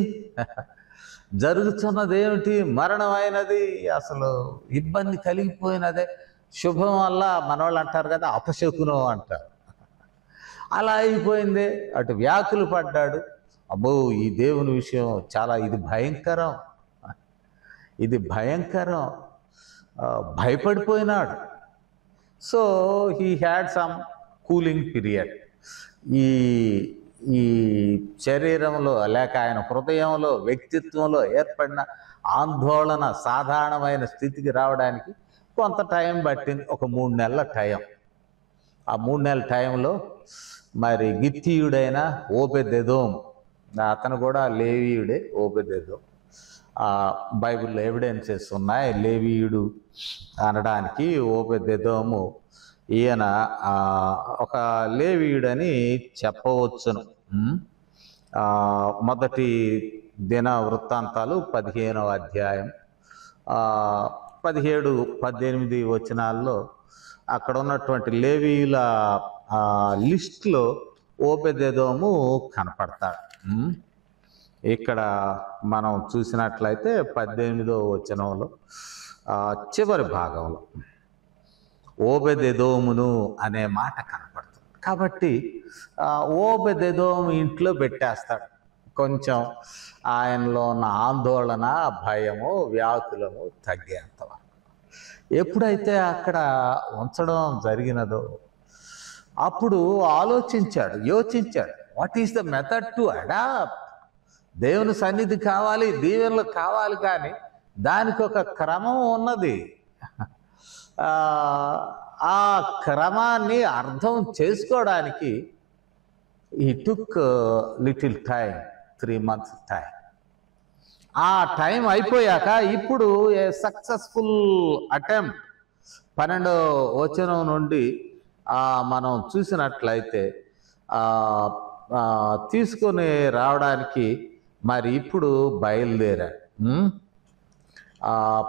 జరుగుతున్నది? ఏమిటి? మరణం అయినది, అసలు ఇబ్బంది కలిగిపోయినదే. శుభం వల్ల మనవాళ్ళు అంటారు కదా, అపశకునం అంటారు. అలా అయిపోయింది. అటు వ్యాకులు పడ్డాడు. అబ్బో, ఈ దేవుని విషయం చాలా, ఇది భయంకరం, ఇది భయంకరం, భయపడిపోయినాడు. So he had some cooling period. ఈ శరీరంలో లేక ఆయన హృదయంలో, వ్యక్తిత్వంలో ఏర్పడిన ఆందోళన సాధారణమైన స్థితికి రావడానికి కొంత టైం పట్టింది, ఒక 3 నెలల టైం. ఆ 3 నెలల టైంలో మరి గిత్తీయుడైన ఓబెదెదోం, అతను కూడా లేవీయుడే, ఓబెదెదోం. బైబిల్లో ఎవిడెన్సెస్ ఉన్నాయి లేవీయుడు అనడానికి. ఓబెదెదోము ఈయన ఒక లేవీయుడని చెప్పవచ్చును. మొదటి దిన వృత్తాంతాలు 15వ అధ్యాయం 17, 18 వచనాల్లో అక్కడ ఉన్నటువంటి లేవీయుల లిస్టులో ఓబెదెదోము కనపడతాడు. ఇక్కడ మనం చూసినట్లయితే 18వ వచనంలో చివరి భాగంలో ఓబెదెదోమును అనే మాట కనపడుతుంది. కాబట్టి ఓబెదెదోము ఇంట్లో పెట్టేస్తాడు. కొంచెం ఆయనలో ఉన్న ఆందోళన, భయము, వ్యాకులము తగ్గేంత వరకు. ఎప్పుడైతే అక్కడ ఉంచడం జరిగినదో అప్పుడు ఆలోచించాడు, యోచించాడు, what is the method to adapt. దేవుని సన్నిధి కావాలి, దీవెనలు కావాలి, కానీ దానికి ఒక క్రమం ఉన్నది. ఆ క్రమాన్ని అర్థం చేసుకోవడానికి ఈ took little time, 3 months time. ఆ టైం అయిపోయాక ఇప్పుడు ఏ సక్సెస్ఫుల్ అటెంప్ట్ 12వ వచనం నుండి మనం చూసినట్లయితే తీసుకొని రావడానికి మరి ఇప్పుడు బయలుదేరాడు.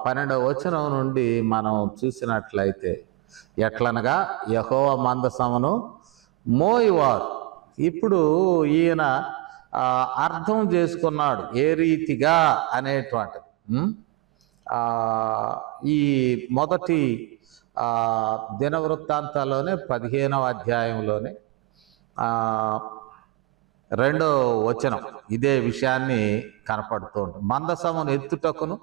12వ వచనం నుండి మనం చూసినట్లయితే ఎట్లనగా యెహోవా మందసమును మోయివారు. ఇప్పుడు ఈయన అర్థం చేసుకున్నాడు ఏ రీతిగా అనేటువంటిది. ఈ మొదటి దినవృత్తాంతాల్లోనే 15వ అధ్యాయంలోనే 2వ వచనం ఇదే విషయాన్ని కనపడుతూ ఉంటుంది. మందసమును ఎత్తుటకును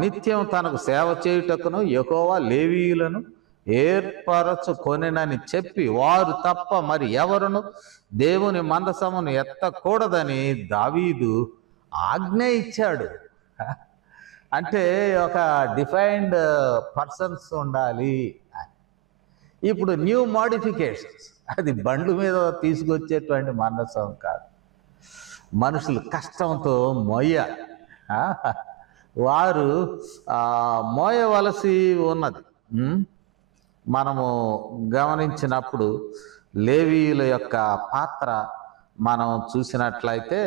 నిత్యం తనకు సేవ చేయుటకును యెహోవా లేవీయులను ఏర్పరచుకొనెనని చెప్పి వారు తప్ప మరి ఎవరును దేవుని మందసమును ఎత్తకూడదని దావీదు ఆజ్ఞ ఇచ్చాడు. అంటే ఒక డిఫైన్డ్ పర్సన్స్ ఉండాలి. ఇప్పుడు న్యూ మోడిఫికేషన్స్, అది బండ్ల మీద తీసుకొచ్చేటువంటి మందసం కాదు, మనుషులు కష్టంతో మోయాలి. వారు మోయవలసి ఉన్నది. మనము గమనించినప్పుడు లేవీయుల యొక్క పాత్ర మనం చూసినట్లయితే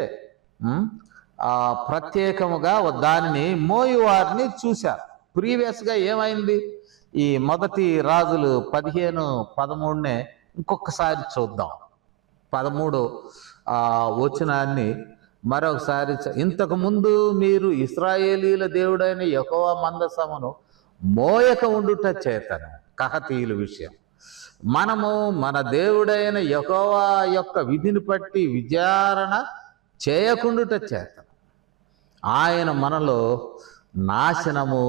ప్రత్యేకముగా దానిని మోయువారిని చూశారు. ప్రీవియస్గా ఏమైంది? ఈ మొదటి రాజులు 15:13 ఇంకొకసారి చూద్దాం. 13 వచనాన్ని మరొకసారి. ఇంతకు ముందు మీరు ఇశ్రాయేలీల దేవుడైన యెహోవా మందసమును మోయక ఉండుట చేతను, కహతీయుల విషయం, మనము మన దేవుడైన యెహోవా యొక్క విధిని బట్టి విచారణ చేయకుండుట చేతను ఆయన మనలో నాశనము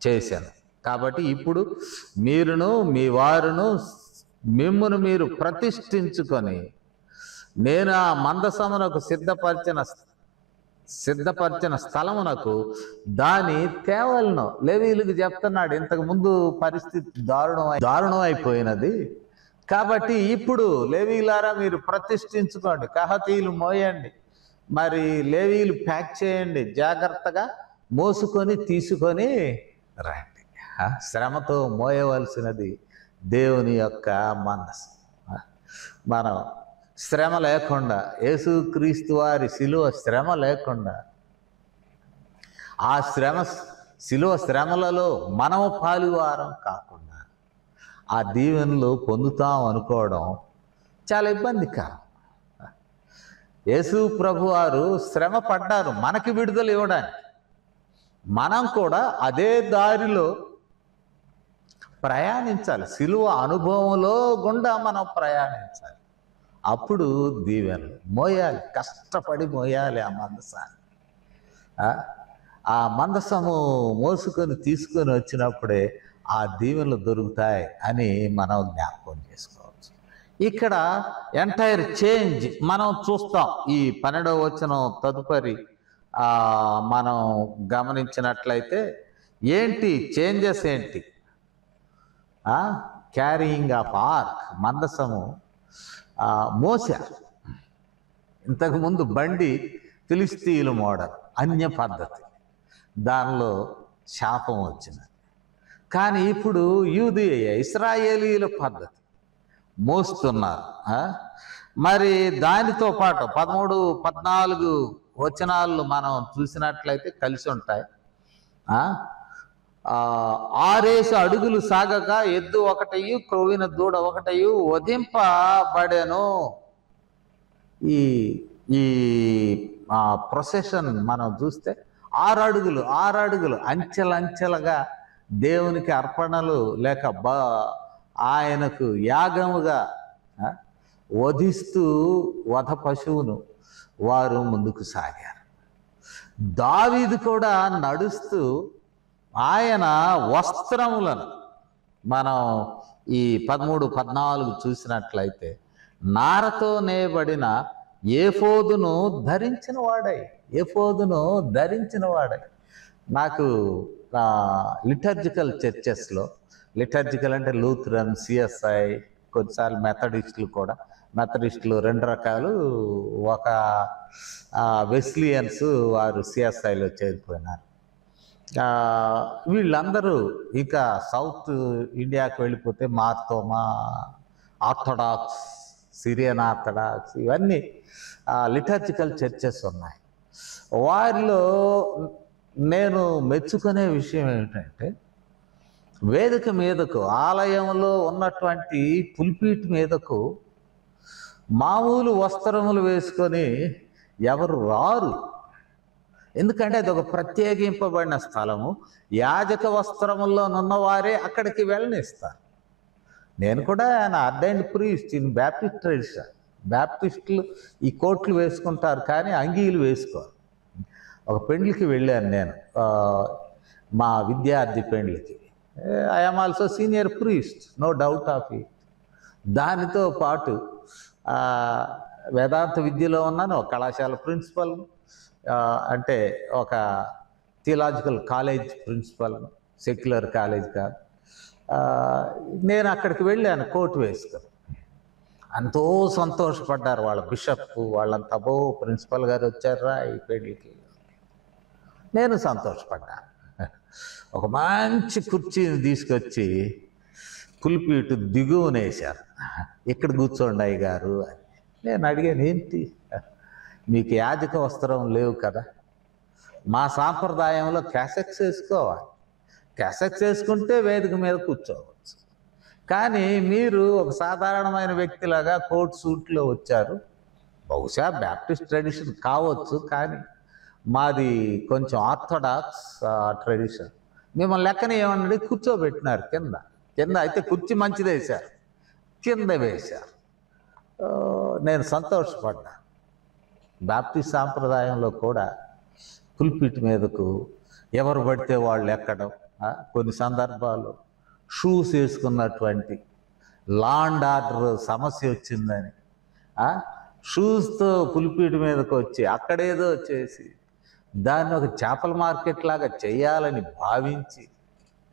చేశాను. కాబట్టి ఇప్పుడు మీరును మీ వారును మిమ్మును మీరు ప్రతిష్ఠించుకొని నేను ఆ మందసమునకు సిద్ధపరిచిన స్థలమునకు దాని తేవలను లేవీయులకు చెప్తున్నాడు. ఇంతకు ముందు పరిస్థితి దారుణం అయిపోయినది. కాబట్టి ఇప్పుడు లేవీయులారా మీరు ప్రతిష్ఠించుకోండి, కహతీయులు మోయండి, మరి లేవీయులు ప్యాక్ చేయండి, జాగ్రత్తగా మోసుకొని తీసుకొని రండి. శ్రమతో మోయవలసినది దేవుని యొక్క మందసం. మనం శ్రమ లేకుండా, యేసుక్రీస్తు వారి శిలువ శ్రమ లేకుండా, ఆ శిలువ శ్రమలలో మనము పాలువారం కాకుండా ఆ దీవెనలు పొందుతాం అనుకోవడం చాలా ఇబ్బందికరం. యేసు ప్రభు వారు శ్రమ పడ్డారు మనకి విడుదల ఇవ్వడానికి. మనం కూడా అదే దారిలో ప్రయాణించాలి. శిలువ అనుభవంలో గుండా మనం ప్రయాణించాలి. అప్పుడు దీవెనలు మోయాలి, కష్టపడి మోయాలి ఆ మందసాన్ని. ఆ మందసము మోసుకొని తీసుకొని వచ్చినప్పుడే ఆ దీవెనలు దొరుకుతాయి అని మనం జ్ఞాపకం చేసుకోవచ్చు. ఇక్కడ ఎంటైర్ చేంజ్ మనం చూస్తాం. ఈ 12వ వచనం తదుపరి మనం గమనించినట్లయితే ఏంటి చేంజెస్ ఏంటి? క్యారీయింగ్ ఆఫ్ ఆర్క్, మందసము మోసారు. ఇంతకుముందు బండి ఫిలిస్తీయుల మోడల్, అన్య పద్ధతి, దానిలో శాపం వచ్చినది. కానీ ఇప్పుడు యూదీయ ఇశ్రాయేలీయుల పద్ధతి మోస్తున్నారు. మరి దానితో పాటు 13, 14 వచనాలు మనం చూసినట్లయితే కలిసి ఉంటాయి. 6 అడుగులు సాగగా ఎద్దు ఒకటయు క్రొవ్విన దూడ ఒకటయు వధింపబడెను. ఈ ప్రొసెషన్ మనం చూస్తే 6 అడుగులు అంచెలంచెలుగా దేవునికి అర్పణలు లేక ఆయనకు యాగముగా వధిస్తూ వధ పశువును వారు ముందుకు సాగారు. దావీదు కూడా నడుస్తూ ఆయన వస్త్రములను మనం ఈ 13, 14 చూసినట్లయితే నారతో నేయబడిన ఏఫోదును ధరించిన వాడై నాకు లిటర్జికల్ చర్చెస్లో, లిటర్జికల్ అంటే లూథరన్, సిఎస్ఐ, కొన్నిసార్లు మెథడిస్టులు 2 రకాలు. ఒక వెస్లియన్స్ వారు సిఎస్ఐలో చేరిపోయినారు. వీళ్ళందరూ ఇక సౌత్ ఇండియాకు వెళ్ళిపోతే మార్తోమా, ఆర్థోడాక్స్, సిరియన్ ఆర్థోడాక్స్, ఇవన్నీ లిటర్జికల్ చర్చెస్ ఉన్నాయి. వారిలో నేను మెచ్చుకునే విషయం ఏమిటంటే వేదిక మీదకు, ఆలయంలో ఉన్నటువంటి పుల్పీట్ మీదకు మామూలు వస్త్రములు వేసుకొని ఎవరు రారు. ఎందుకంటే అది ఒక ప్రత్యేకింపబడిన స్థలము. యాజక వస్త్రముల్లో ఉన్నవారే అక్కడికి వెళ్ళనిస్తారు. నేను కూడా అర్డైన్డ్ ప్రీస్ట్ ఇన్ బ్యాప్టిస్ట్ ట్రెడిషన్. బ్యాప్టిస్టులు ఈ కోట్లు వేసుకుంటారు కానీ అంగీలు వేసుకోరు. ఒక పెండ్లికి వెళ్ళాను నేను, మా విద్యార్థి పెండ్లికి. I'm also senior priest, no doubt of it. దానితో పాటు వేదాంత విద్యలో ఉన్నాను, ఒక కళాశాల ప్రిన్సిపల్, అంటే ఒక theological college principal, secular college కాదు. నేను అక్కడికి వెళ్ళాను కోట్ వేసుకొని. ఎంతో సంతోషపడ్డారు వాళ్ళ బిషప్ వాళ్ళంతా. అబ్బో ప్రిన్సిపల్ గారు వచ్చారా ఈ పెళ్ళికి. నేను సంతోషపడ్డాను. ఒక మంచి కుర్చీని తీసుకొచ్చి పులిపీటు దిగువనేశారు. ఇక్కడ కూర్చోండి అయ్య గారు అని. నేను అడిగాను, ఏంటి మీకు యాజక వస్త్రం లేవు కదా. మా సాంప్రదాయంలో క్యాసెక్స్ వేసుకోవాలి. క్యాసెక్స్ వేసుకుంటే వేదిక మీద కూర్చోవచ్చు. కానీ మీరు ఒక సాధారణమైన వ్యక్తిలాగా కోట్ సూట్లో వచ్చారు. బహుశా బ్యాప్టిస్ట్ ట్రెడిషన్ కావచ్చు, కానీ మాది కొంచెం ఆర్థోడాక్స్ ట్రెడిషన్. మిమ్మల్ని లెక్కన ఏమన్నది కూర్చోబెట్టినారు కింద. అయితే కుర్చీ మంచిది వేశారు, కింద వేశారు. నేను సంతోషపడ్డా. బాప్టిస్ట్ సాంప్రదాయంలో కూడా పుల్పిట్ మీదకు ఎవరు పడితే వాళ్ళు ఎక్కడం, కొన్ని సందర్భాలు షూస్ వేసుకున్నటువంటి లా అండ్ ఆర్డర్ సమస్య వచ్చిందని షూస్తో పుల్పిట్ మీదకు వచ్చి అక్కడేదో చేసి దాన్ని ఒక చేపల మార్కెట్ లాగా చేయాలని భావించి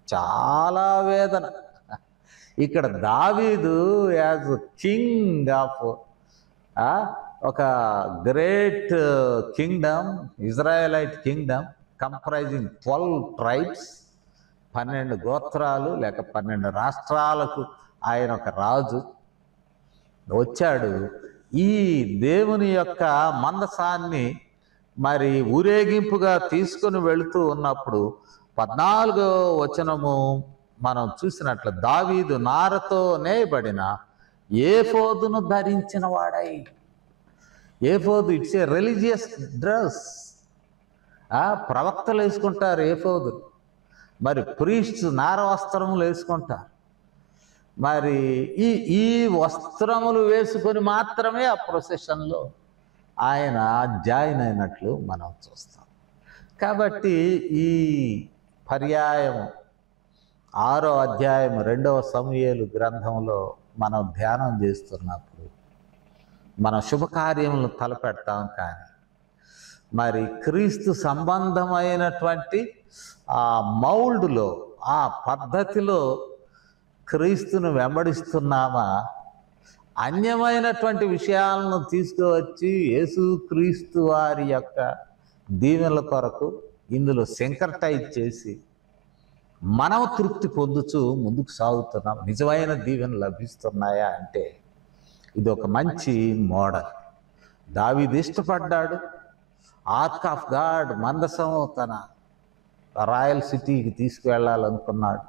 చాలా వేదన. ఇక్కడ దావీదు యాజ్ కింగ్ ఆఫ్ ఒక great Kingdom, Israelite Kingdom comprising 12 tribes, 12 గోత్రాలు లేక 12 రాష్ట్రాలకు ఆయన ఒక రాజు వచ్చాడు. ఈ దేవుని యొక్క మందసాన్ని మరి ఊరేగింపుగా తీసుకుని వెళుతూ ఉన్నప్పుడు 14వ వచనము మనం చూసినట్లు, దావీదు నారతో నేయబడిన ఏఫోదును ధరించిన వాడై. ఏఫోదు ఇట్స్ ఏ రిలీజియస్ డ్రెస్. ప్రవక్తలు వేసుకుంటారు ఏఫోదు, మరి ప్రీస్ట్స్ నార వస్త్రములు వేసుకుంటారు. మరి ఈ వస్త్రములు వేసుకొని మాత్రమే ఆ ప్రొసెషన్లో ఆయన జాయిన్ అయినట్లు మనం చూస్తాం. కాబట్టి ఈ పర్యాయం 6వ అధ్యాయం 2వ సమూయేలు గ్రంథంలో మనం ధ్యానం చేస్తున్నప్పుడు మన శుభకార్యములను తలపెడతాం. కానీ మరి క్రీస్తు సంబంధమైనటువంటి ఆ మౌల్డ్లో, ఆ పద్ధతిలో క్రీస్తును వెంబడిస్తున్నామా, అన్యమైనటువంటి విషయాలను తీసుకువచ్చి యేసు క్రీస్తు వారి యొక్క దీవెనల కొరకు ఇందులో సింకర్టైజ్ చేసి మనం తృప్తి పొందుచు ముందుకు సాగుతున్నాం. నిజమైన దీవెనలు లభిస్తున్నాయా అంటే ఇది ఒక మంచి మోడల్. దావీదు ఇష్టపడ్డాడు. ఆర్క్ ఆఫ్ గాడ్ మందసం తన రాయల్ సిటీకి తీసుకువెళ్ళాలనుకున్నాడు.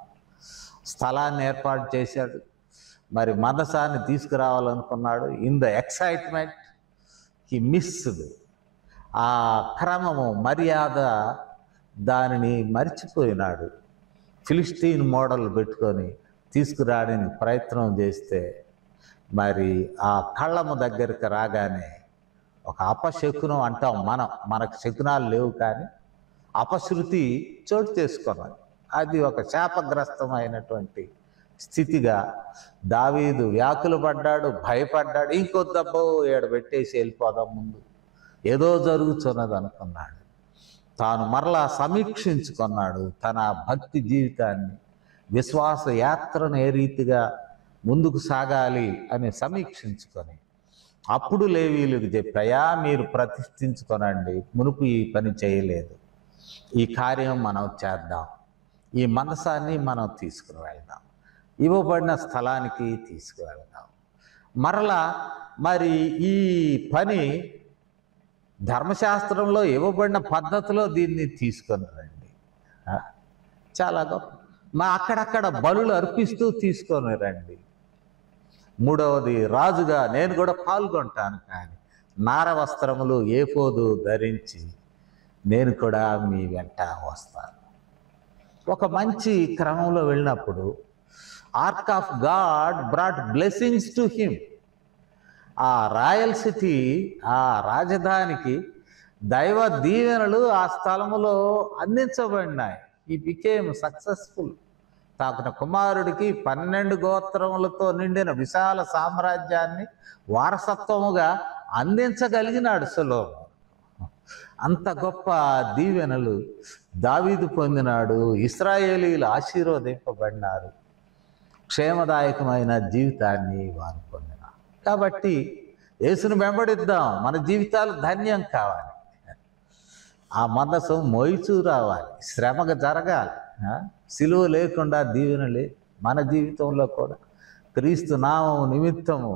స్థలాన్ని ఏర్పాటు చేశాడు. మరి మందసాన్ని తీసుకురావాలనుకున్నాడు. In the excitement he missed. ఆ క్రమము, మర్యాద దానిని మర్చిపోయినాడు. ఫిలిస్టీన్ మోడల్ పెట్టుకొని తీసుకురావడానికి ప్రయత్నం చేస్తే మరి ఆ కళ్ళము దగ్గరికి రాగానే ఒక అపశకునం అంటాం మనం. మనకు శకునాలు లేవు, కానీ అపశృతి చోటు చేసుకున్నది. అది ఒక శాపగ్రస్తమైనటువంటి స్థితిగా దావీదు వ్యాకులు పడ్డాడు, భయపడ్డాడు. ఇంకొద్దబ్బో ఏడబెట్టేసి వెళ్ళిపోదాం, ముందు ఏదో జరుగుతున్నది అనుకున్నాడు. తాను మరలా సమీక్షించుకున్నాడు తన భక్తి జీవితాన్ని, విశ్వాస యాత్రను ఏ రీతిగా ముందుకు సాగాలి అని సమీక్షించుకొని అప్పుడు లేవీయులకు చెప్పాయా, మీరు ప్రతిష్ఠించుకొనండి, మునుపు ఈ పని చేయలేదు, ఈ కార్యం మనం చేద్దాం, ఈ మనసాన్ని మనం తీసుకుని వెళ్దాం, ఇవ్వబడిన స్థలానికి తీసుకువెళ్దాం. మరలా మరి ఈ పని ధర్మశాస్త్రంలో ఇవ్వబడిన పద్ధతిలో దీన్ని తీసుకొని రండి. చాలా గొప్ప. అక్కడక్కడ బలులు అర్పిస్తూ తీసుకొని రండి. 3వది, రాజుగా నేను కూడా పాల్గొంటాను, కానీ నార వస్త్రములు ఏఫోదు ధరించి నేను కూడా మీ వెంట వస్తాను. ఒక మంచి క్రమంలో వెళ్ళినప్పుడు arc of God brought blessings to him. ఆ రాయల్ సిటీ, ఆ రాజధానికి దైవ దీవెనలు ఆ స్థలములో అందించబడినాయి. He became successful. తాకున కుమారుడికి 12 గోత్రములతో నిండిన విశాల సామ్రాజ్యాన్ని వారసత్వముగా అందించగలిగినాడు సొలొమోను. అంత గొప్ప దీవెనలు దావీదు పొందినాడు. ఇశ్రాయేలీయులు ఆశీర్వదింపబడినారు. క్షేమదాయకమైన జీవితాన్ని వారు పొందినారు. కాబట్టి యేసును వెంబడిద్దాం. మన జీవితాలు ధన్యం కావాలి. ఆ మనసు మోయిచూ రావాలి, శ్రమగా జరగాలి. సిలువ లేకుండా దీవెనలే మన జీవితంలో కూడా క్రీస్తు నామము నిమిత్తము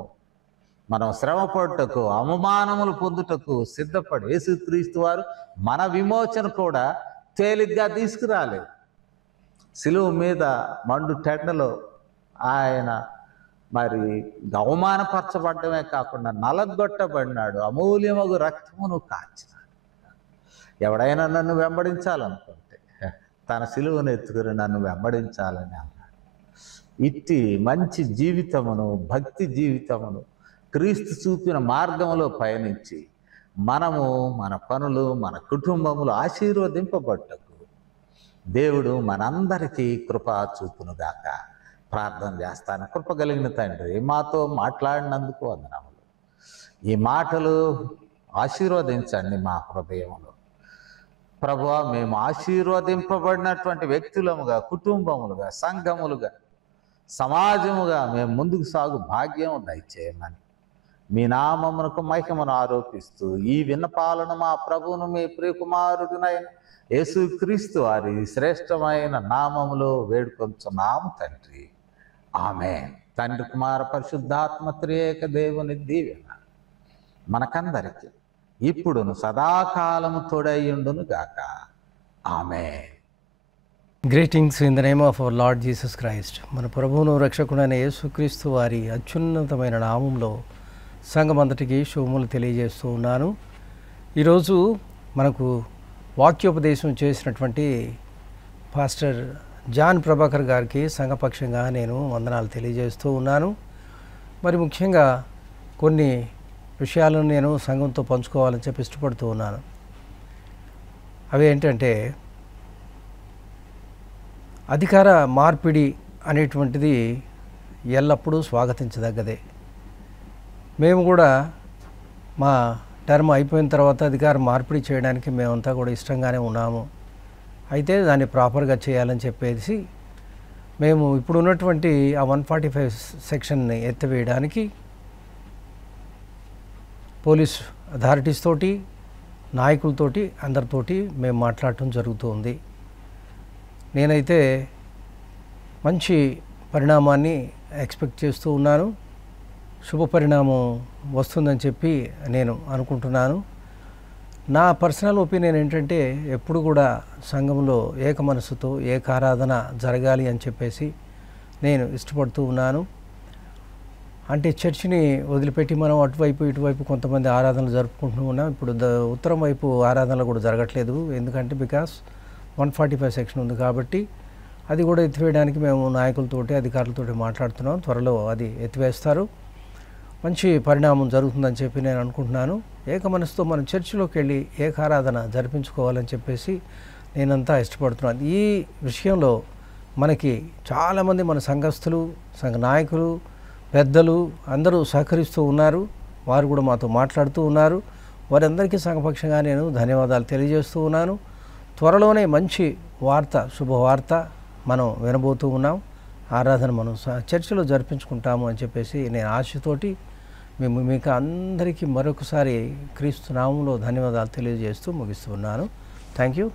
మనం శ్రమపడుటకు అవమానములు పొందుటకు సిద్ధపడి యేసుక్రీస్తు వారు మన విమోచన కూడా తేలిగ్గా తీసుకురాలేదు. సిలువ మీద మండు టెండలో ఆయన మరి అవమానపరచబడ్డమే కాకుండా నలగొట్టబడినాడు, అమూల్యమగు రక్తమును కార్చినాడు. ఎవడైనా నన్ను వెంబడించాలనుకుంటే తన సిలువను ఎత్తుకుని నన్ను వెంబడించాలని అన్నాడు. ఇట్టి మంచి జీవితమును, భక్తి జీవితమును క్రీస్తు చూపిన మార్గంలో పయనించి మనము మన పనులు, మన కుటుంబములు ఆశీర్వదింపబడ్డకు దేవుడు మనందరికీ కృప చూపునుగాక. ప్రార్థన చేస్తాను. కృప కలిగిన తండ్రి, మాతో మాట్లాడినందుకు వందనములు. ఈ మాటలు ఆశీర్వదించండి మా హృదయములో. ప్రభువా, మేము ఆశీర్వదింపబడినటువంటి వ్యక్తులముగా, కుటుంబములుగా, సంఘములుగా, సమాజముగా మేము ముందుకు సాగు భాగ్యం దయచేయమని మీ నామమునకు మహిమను ఆరోపిస్తూ ఈ విన్నపాలను మా ప్రభువును మీ ప్రియకుమారుడునైన యేసుక్రీస్తు వారి శ్రేష్టమైన నామములో వేడుకొంచున్నాము తండ్రి. ఆమేన్. తండ్రి, కుమార, పరిశుద్ధాత్మ త్రియేక దేవుని దీవెన మనకందరికి ఇప్పుడును సదాకాలము తోడయ్యుండును గాక. ఆమేన్. Greetings in the name of our Lord Jesus Christ. మన ప్రభువును రక్షకుడైన యేసుక్రీస్తు వారి అత్యున్నతమైన నామంలో సంఘమంతటికి శుభములు తెలియజేస్తూ ఉన్నాను. ఈరోజు మనకు వాక్యోపదేశం చేసినటువంటి పాస్టర్ జాన్ ప్రభాకర్ గారికి సంఘపక్షంగా నేను వందనాలు తెలియజేస్తూ ఉన్నాను. మరి ముఖ్యంగా కొన్ని విషయాలను నేను సంఘంతో పంచుకోవాలని చెప్పి ఇష్టపడుతూ ఉన్నాను. అవి ఏంటంటే, అధికార మార్పిడి అనేటువంటిది ఎల్లప్పుడూ స్వాగతించదగ్గదే. మేము కూడా మా టర్మ్ అయిపోయిన తర్వాత అధికార మార్పిడి చేయడానికి మేమంతా కూడా ఇష్టంగానే ఉన్నాము. అయితే దాన్ని ప్రాపర్గా చేయాలని చెప్పేసి మేము ఇప్పుడు ఉన్నటువంటి ఆ 145 సెక్షన్ని ఎత్తివేయడానికి పోలీస్ అథారిటీస్ తోటి, నాయకులతోటి, అందరితోటి మేము మాట్లాడటం జరుగుతుంది. నేనైతే మంచి పరిణామాన్ని ఎక్స్పెక్ట్ చేస్తూ ఉన్నాను. శుభ పరిణామం వస్తుందని చెప్పి నేను అనుకుంటున్నాను. నా పర్సనల్ ఒపీనియన్ ఏంటంటే, ఎప్పుడు కూడా సంఘంలో ఏక మనసుతో ఏకారాధన జరగాలి అని చెప్పేసి నేను ఇష్టపడుతూ ఉన్నాను. అంటే చర్చిని వదిలిపెట్టి మనం అటువైపు ఇటువైపు కొంతమంది ఆరాధనలు జరుపుకుంటూ ఉన్నాం. ఇప్పుడు ఉత్తరం వైపు ఆరాధనలు కూడా జరగట్లేదు. ఎందుకంటే బికాస్ 145 సెక్షన్ ఉంది కాబట్టి అది కూడా ఎత్తివేయడానికి మేము నాయకులతోటి, అధికారులతోటి మాట్లాడుతున్నాం. త్వరలో అది ఎత్తివేస్తారు. మంచి పరిణామం జరుగుతుందని చెప్పి నేను అనుకుంటున్నాను. ఏక మనసుతో మనం చర్చిలోకి వెళ్ళి ఏకారాధన జరిపించుకోవాలని చెప్పేసి నేనంతా ఇష్టపడుతున్నాను. ఈ విషయంలో మనకి చాలామంది మన సంఘస్థులు, సంఘ నాయకులు, పెద్దలు అందరూ సహకరిస్తూ ఉన్నారు. వారు కూడా మాతో మాట్లాడుతూ ఉన్నారు. వారందరికీ సంఘపక్షంగా నేను ధన్యవాదాలు తెలియజేస్తూ ఉన్నాను. త్వరలోనే మంచి వార్త, శుభవార్త మనం వినబోతూ ఉన్నాం. ఆరాధన మనం చర్చిలో జరిపించుకుంటాము అని చెప్పేసి నేను ఆశతోటి మీకు అందరికీ మరొకసారి క్రీస్తు నామములో ధన్యవాదాలు తెలియజేస్తూ ముగిస్తున్నాను. Thank you.